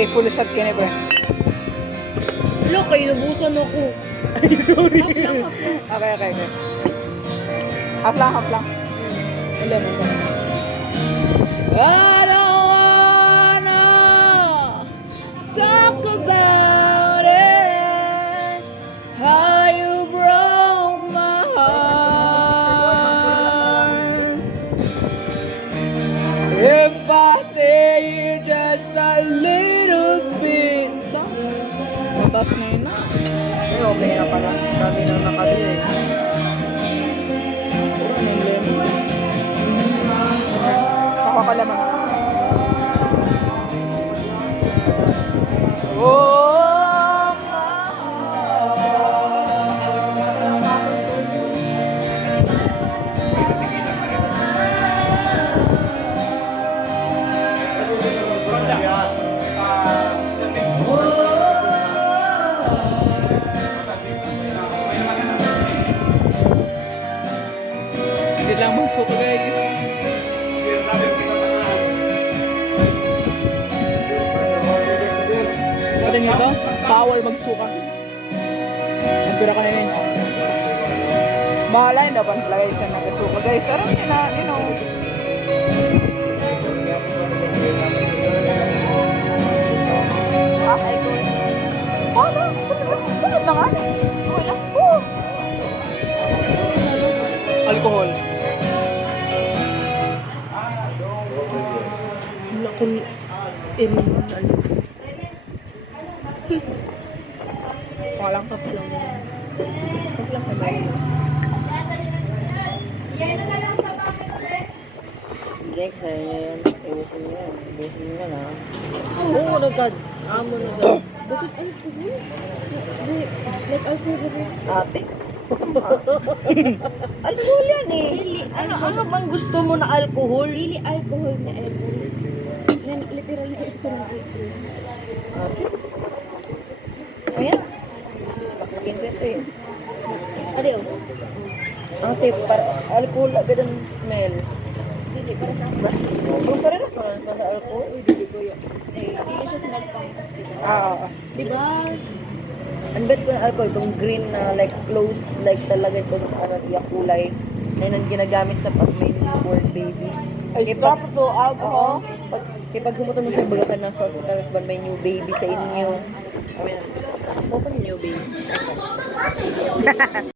Okay, full shot ka na ba? Wala kayo, nabusan ako. Ay, sorry. Half lang, half lang. Okay. Half lang. Wala mo ba? I don't wanna talk about it. How you broke my heart. If I say it just a little bit. Matas na yun na. Ay, okay na pala. Sabi na nakabili eh. Puro na yung lemon. Nakakalaman. Oh, hindi lang magsuka guys. Pwede nyo to? Bawal magsuka. Nagpira ka na yun. Bahala yun dapat talaga isa nagasuka guys. Aram nyo na, you know. Ay ko. Wala, sunod na nga na. Wala po. Alcohol. Wala kong iriman na alam. Walang Half lang. Half lang kamay. Jack, sa'yo na yan. Iwasin mo yan. Iwasin mo yan, ha? Oo, nagad. Amo nagad. Bakit alcohol? Like alcohol. Ate? Alcohol yan eh. Ano bang gusto mo na alcohol? Really alcohol na alcohol. Literal na isa ng alcohol. Ate? Ayan. Laklakin ko ito eh. Ano yun? Ate, alcohol agad ang smell. Hindi, para sa akin ba? Kung parehas mo lang sa alcohol. Uy, hindi ko yun. Eh, hindi siya sinalpang. Oo. Diba? Ang bet ko na alcohol, itong green na like close, like talaga itong iya kulay na yun ang ginagamit sa pag may newborn baby. Ay, stop to Oo. alcohol. Pag humuton mo siya, baga ka nasa hospital, tapos ba may new baby sa inyo. Gusto ko ng new baby.